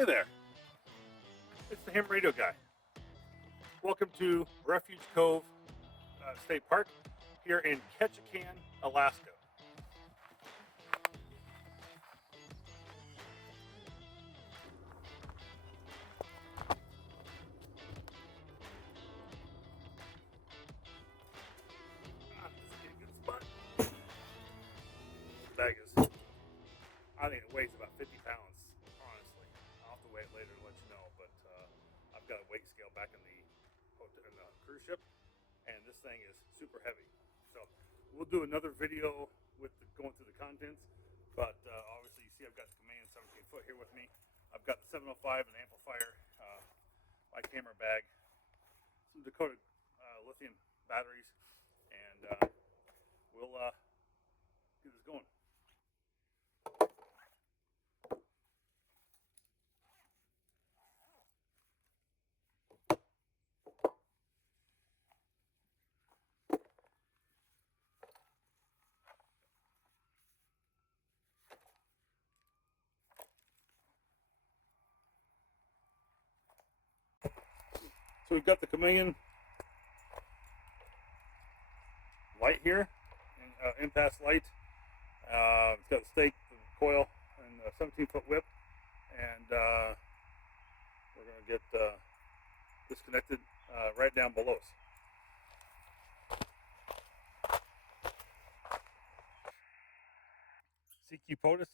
Hey there, it's the Ham Radio Guy. Welcome to Refuge Cove State Park here in Ketchikan, Alaska. This is a good spot. This bag is, I think it weighs about 50 pounds, honestly. I'll have to weigh it later to let you know, but I've got a weight scale back in the cruise ship, and this thing is super heavy. So we'll do another video with going through the contents, but obviously you see I've got the Command 17 foot here with me. I've got the 705 and amplifier, my camera bag, some Dakota lithium batteries, and we'll get this going. So we've got the chameleon light here, impasse light. It's got the stake, the coil, and a 17-foot whip, and we're going to get disconnected right down below us. CQ POTA,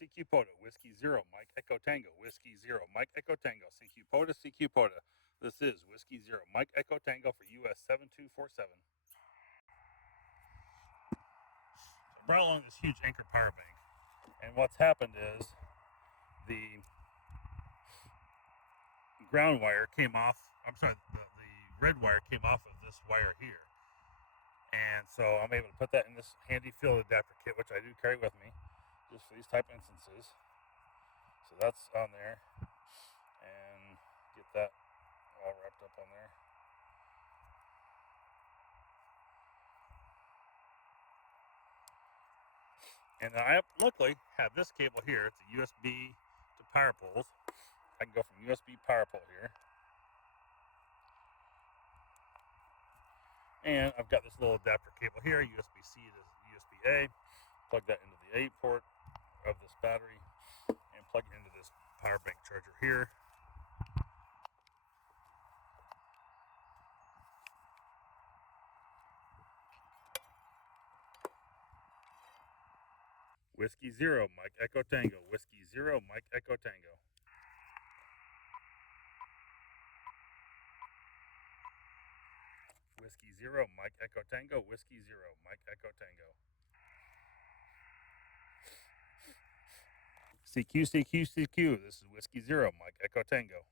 Whiskey Zero, Mike Echo Tango, Whiskey Zero, Mike Echo Tango, CQ POTA. This is Whiskey Zero, Mike Echo Tango for US 7247. So I'm brought along this huge anchor power bank, and what's happened is the ground wire came off. I'm sorry, the red wire came off of this wire here, and so I'm able to put that in this handy field adapter kit, which I do carry with me just for these type instances. So that's on there, and get that all wrapped up on there. And I luckily have this cable here. It's a USB to power poles. I can go from USB power pole here, and I've got this little adapter cable here, USB-C to USB-A. Plug that into the A port of this battery and plug it into this power bank charger here. Whiskey Zero, Mike Echo Tango. Whiskey Zero, Mike Echo Tango. Whiskey Zero, Mike Echo Tango. Whiskey Zero, Mike Echo Tango. CQ. This is Whiskey Zero, Mike Echo Tango.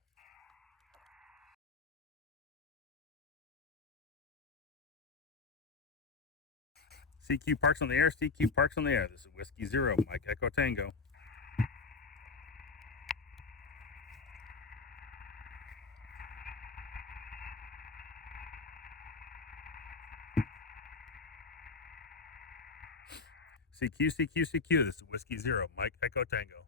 CQ Parks on the air. CQ Parks on the air. This is Whiskey Zero, Mike Echo Tango. CQ. This is Whiskey Zero, Mike Echo Tango.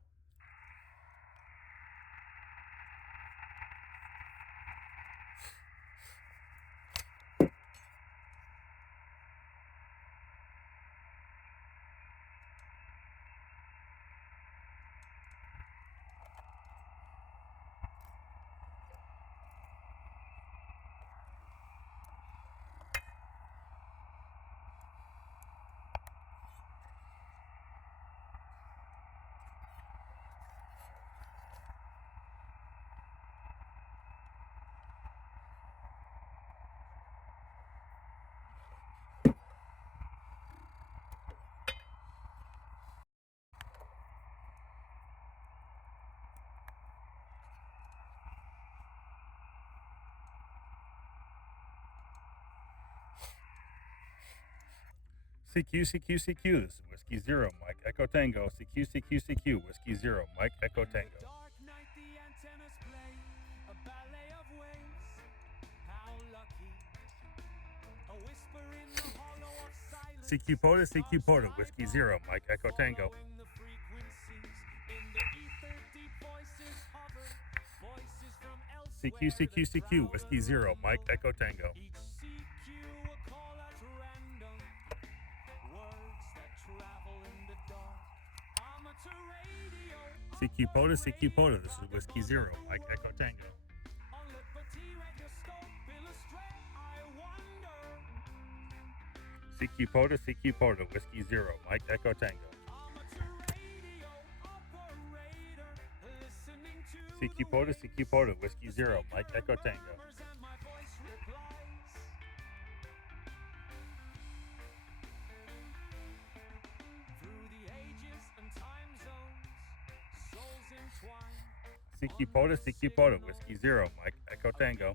CQ. This is Whiskey Zero, Mike Echo Tango. CQ. Whiskey Zero, Mike Echo Tango. CQ POTA, Whiskey Zero, Mike Echo Tango. CQ, CQ, CQ, Whiskey Zero, Mike Echo Tango. CQ POTA, CQ POTA, this is Whiskey Zero, Mike Echo Tango. CQ POTA, CQ POTA, Whiskey Zero, Mike Echo Tango. CQ POTA, CQ POTA, Whiskey Zero, Mike Echo Tango. CQ POTA, CQ POTA, Whiskey Zero, Mike Echo Tango.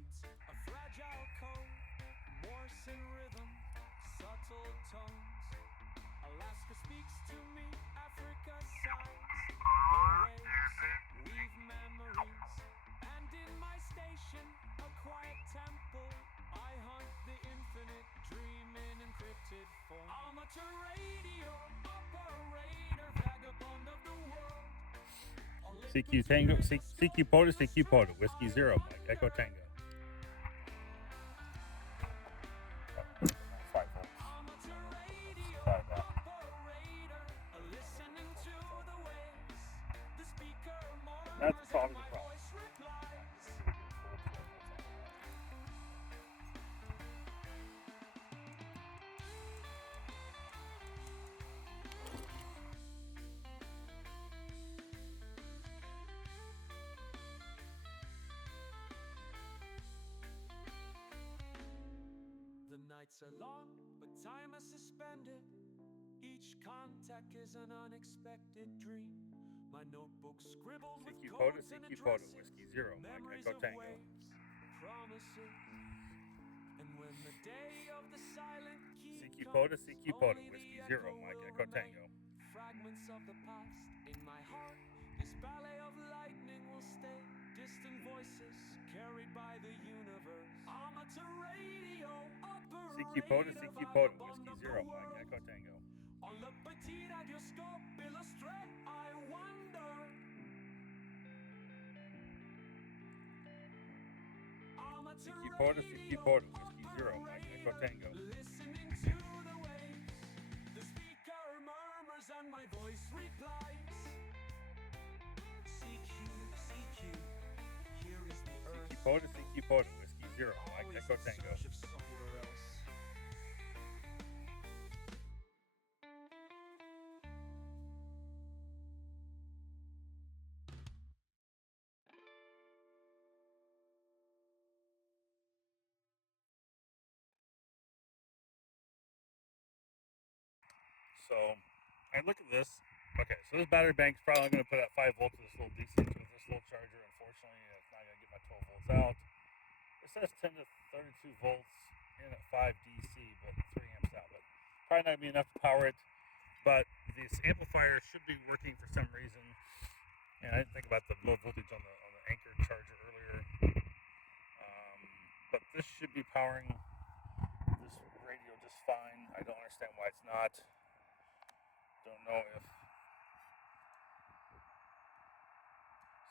CQ Tango, CQ POTA, CQ POTA, Whiskey Zero, Mike Echo Tango. That's solving the problem. The nights are long, but time is suspended. Each contact is an unexpected dream. My notebook scribbled with CQ POTA, codes and CQ POTA, addresses, Whiskey Zero, Mike memories Echo of Tango. waves, promises. And when the day of the silent key CQ POTA, comes, CQ POTA, only Whiskey the Zero, echo Mike will Echo remain. Tango. Fragments of the past in my heart. This ballet of lightning will stay. Distant voices carried by the universe. Amateur radio operator. CQ POTA, CQ POTA, Whiskey Zero, Mike Echo Tango. On le petit radioscope illustré, I wonder. CQ POTA, CQ POTA, Whiskey Zero, Mike Echo Tango. Listening to the waves, the speaker murmurs and my voice replies. CQ, CQ, here is the earth. CQ POTA, CQ POTA, Whiskey Zero, Mike Echo Tango. So, I look at this. Okay, so this battery bank's probably going to put out 5 volts with this little DC with this little charger. Unfortunately, it's not going to get my 12 volts out. It says 10 to 32 volts in at 5 DC, but 3 amps out. But probably not going to be enough to power it. But this amplifier should be working for some reason. And I didn't think about the low voltage on the anchor charger earlier. But this should be powering this radio just fine. I don't understand why it's not. Don't know if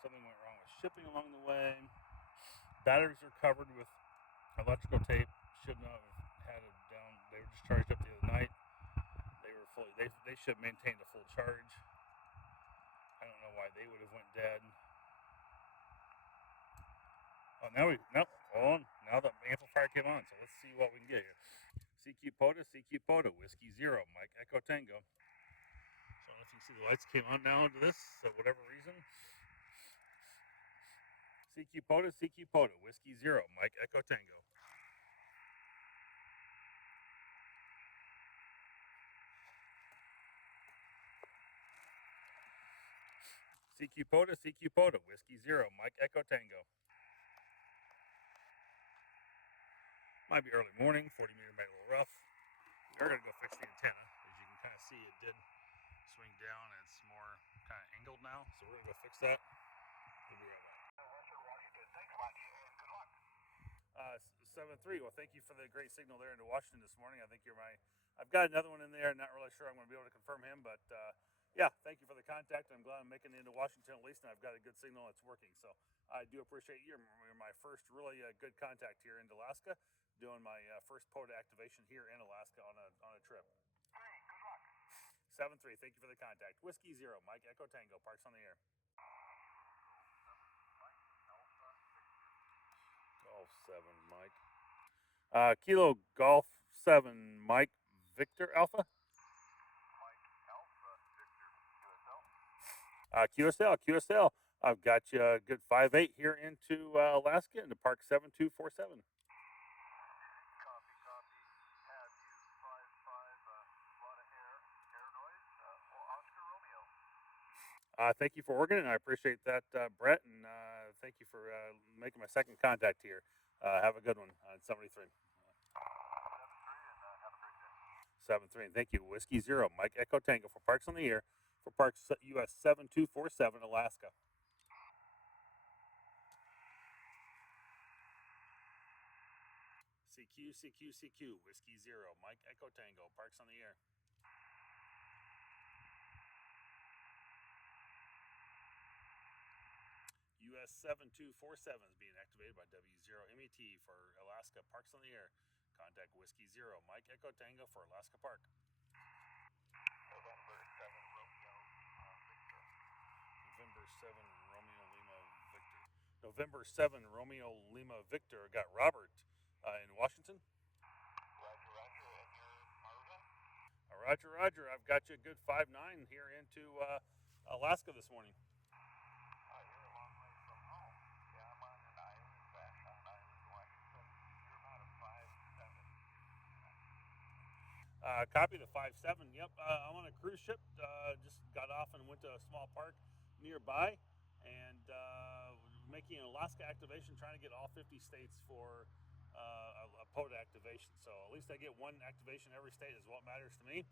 something went wrong with shipping along the way. Batteries are covered with electrical tape. Shouldn't have had it down. They were just charged up the other night. They were fully. They should have maintained a full charge. I don't know why they would have went dead. Oh, now the amplifier came on. So let's see what we can get here. CQ POTA, CQ POTA, Whiskey Zero, Mike Echo Tango. So I don't know if you can see the lights came on now to this, for whatever reason. CQ POTA, CQ POTA, Whiskey Zero, Mike Echo Tango. CQ POTA, CQ POTA, Whiskey Zero, Mike Echo Tango. Might be early morning, 40 meter might be a little rough. We're going to go fix the antenna. As you can kind of see, it did swing down and it's more kind of angled now. So we're going to go fix that. We'll be right back. Thanks much and good luck. 7-3. Well, thank you for the great signal there into Washington this morning. I think you're I've got another one in there. Not really sure I'm going to be able to confirm him, but Yeah, thank you for the contact. I'm glad I'm making it into Washington at least, and I've got a good signal that's working. So I do appreciate you. You're my first really good contact here in Alaska, doing my first POTA activation here in Alaska on a trip. 7-3. Thank you for the contact. Whiskey 0, Mike Echo Tango, Parks on the air. Golf 7, Mike. Kilo Golf 7, Mike Victor Alpha. QSL. I've got you a good 5-8 here into Alaska into Park 7247. Thank you for organizing. I appreciate that, Brett, and thank you for making my second contact here. Have a good one on 73. 7-3, and thank you. Whiskey 0, Mike Echo Tango for Parks on the Air for Parks US 7247, Alaska. CQ, Whiskey 0, Mike Echo Tango, Parks on the Air. US 7247 is being activated by W0MET for Alaska Parks on the Air. Contact Whiskey 0, Mike Echo Tango for Alaska Park. November 7 Romeo Victor. November 7 Romeo Lima Victor. Got Robert in Washington. Roger. I've got you a good 5-9 here into Alaska this morning. You're a long way from home. Yeah, I'm on an island, Vashon Island, Washington. You're about a 5-7. Copy the 5-7. Yep, I'm on a cruise ship. Just got off and went to a small park nearby, and making an Alaska activation, trying to get all 50 states for a POTA activation. So at least I get one activation every state is what matters to me.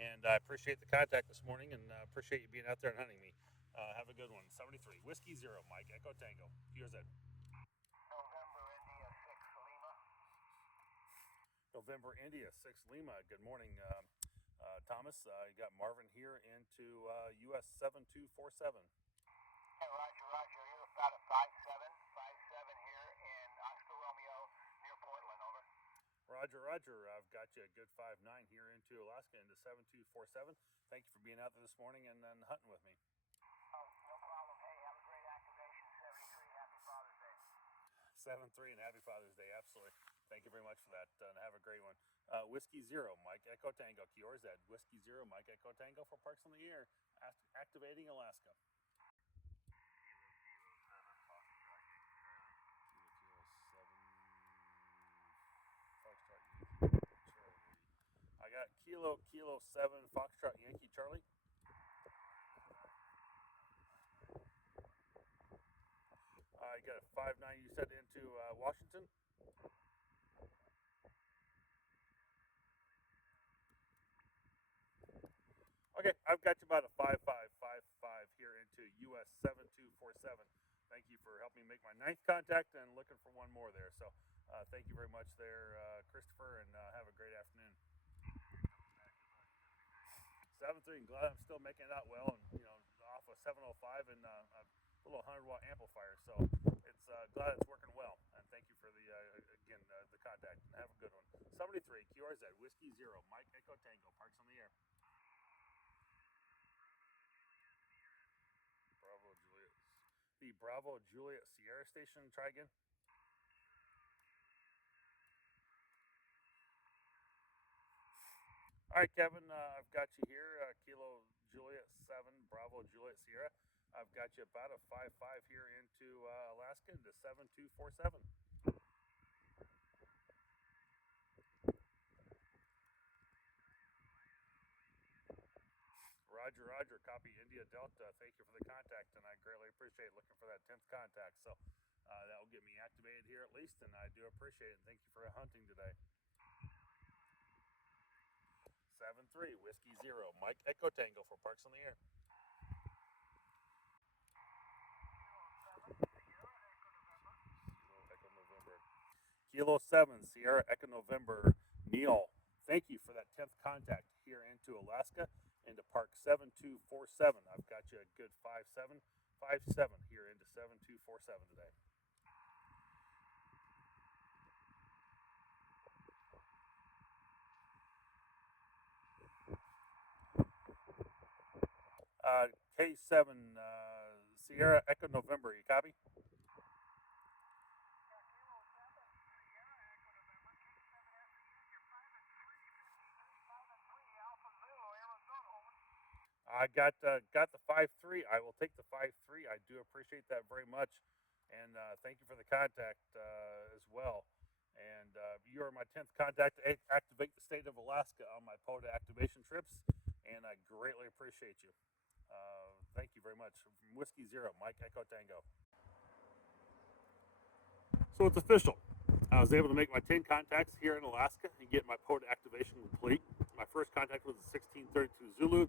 And I appreciate the contact this morning, and appreciate you being out there and hunting me. Have a good one. 73 Whiskey 0, Mike Echo Tango. Here's it. November India 6 Lima. Good morning, Thomas. You got Marvin here into US 7247. Hey, Roger. You're about a 5-7 here in Oscar Romeo near Portland. Over. Roger. I've got you a good 5-9 here into Alaska into 7247. Thank you for being out there this morning and then hunting with me. Oh, no problem. Hey, have a great activation. 73. Happy Father's Day. 7-3 and Happy Father's Day. Absolutely. Thank you very much for that, and have a great one. Whiskey 0, Mike Echo Tango. Kiorz at Whiskey 0, Mike Echo Tango for Parks on the Air, activating Alaska. I got Kilo 7 Foxtrot Yankee Charlie. I got a 5-9 you said into Washington. Okay, I've got you about a 5-5 here into US 7247. Thank you for helping me make my 9th contact and looking for one more there. So thank you very much there, Christopher, and have a great afternoon. 7-3. Glad I'm still making it out well, and off a 705 and a little 100-watt amplifier. So it's glad it's working well. And thank you for the the contact. And have a good one. 73 QRZ Whiskey 0 Mike Echo Tango Parks on the Air. Bravo Juliet Sierra Station. Try again. All right, Kevin, I've got you here. Kilo Juliet 7 Bravo Juliet Sierra. I've got you about a 5-5 here into Alaska into 7247. Roger. Copy India Delta. Thank you for the contact, and I greatly appreciate looking for that 10th contact. So that will get me activated here at least, and I do appreciate it. Thank you for hunting today. 7-3 Whiskey 0 Mike Echo Tango for Parks on the Air. Kilo 7 Sierra Echo November Neil. Thank you for that 10th contact here into Alaska into Park 7247. I've got you a good 5757 here into 7247 today. K7 Sierra Echo November. You copy? I got the 5-3. I will take the 5-3. I do appreciate that very much, and thank you for the contact as well. And you are my 10th contact to activate the state of Alaska on my POTA activation trips, and I greatly appreciate you. Thank you very much. From Whiskey Zero, Mike Echo Tango. So it's official. I was able to make my 10 contacts here in Alaska and get my POTA activation complete. My first contact was a 1632 Zulu,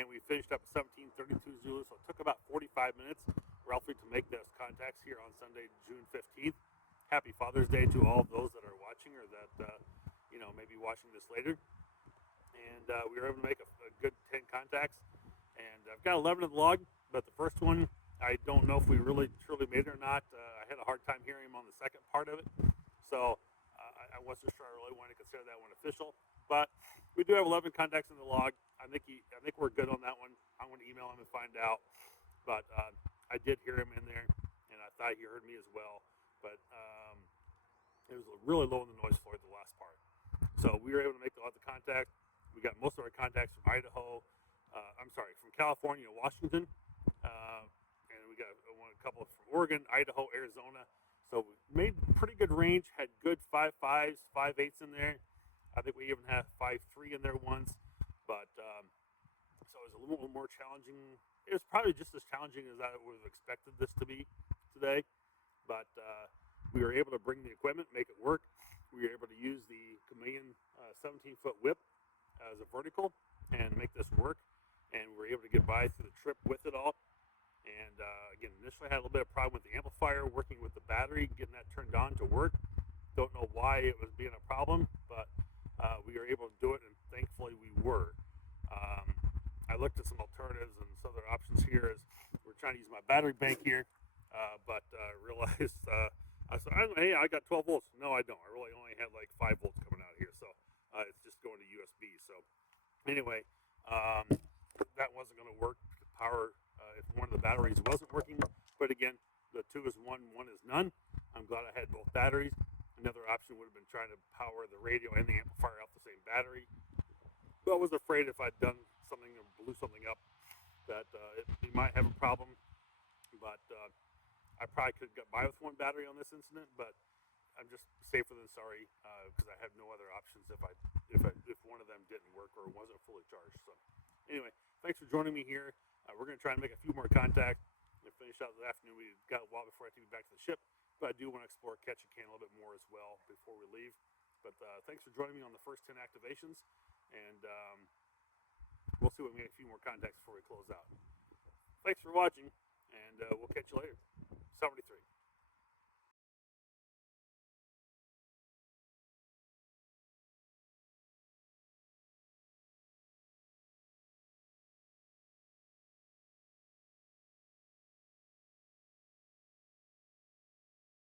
and we finished up at 1732 Zulu, so it took about 45 minutes roughly to make those contacts here on Sunday, June 15th. Happy Father's Day to all of those that are watching or that, may be watching this later. And we were able to make a good 10 contacts, and I've got 11 in the log, but the first one, I don't know if we really truly made it or not. I had a hard time hearing him on the second part of it, so I wasn't sure I really wanted to consider that one official. But we do have 11 contacts in the log. I think we're good on that one. I'm going to email him and find out. But I did hear him in there, and I thought he heard me as well. But it was really low in the noise floor at the last part. So we were able to make a lot of the contact. We got most of our contacts from Idaho. From California and Washington. And we got a couple from Oregon, Idaho, Arizona. So we made pretty good range, had good 5.5s, 5.8s in there. I think we even had 5.3 in there once. But so it was a little more challenging. It was probably just as challenging as I would have expected this to be today. But we were able to bring the equipment, make it work. We were able to use the Chameleon 17-foot whip as a vertical and make this work. And we were able to get by through the trip with it all. And again, initially I had a little bit of problem with the amplifier, working with the battery, getting that turned on to work. Don't know why it was being a problem, but we were able to do it, and thankfully we were. I looked at some alternatives and some other options here as we're trying to use my battery bank here, but realized I said, hey, I got 12 volts. No, I don't. I really only had like 5 volts coming out of here, so it's just going to USB. So anyway, that wasn't going to work. Power if one of the batteries wasn't working, but again, the 2 is 1, 1 is none. I'm glad I had both batteries. Another option would have been trying to power the radio and the amplifier off the same battery. But I was afraid if I'd done something or blew something up that we might have a problem. But I probably could have got by with one battery on this incident, but I'm just safer than sorry because I have no other options if one of them didn't work or wasn't fully charged. So anyway, thanks for joining me here. We're going to try and make a few more contacts and finish out the afternoon. We've got a while before I have to be back to the ship, but I do want to explore Catch a Can a little bit more as well before we leave. But thanks for joining me on the first 10 activations, and we'll see if we can make a few more contacts before we close out. Thanks for watching, and we'll catch you later. 73.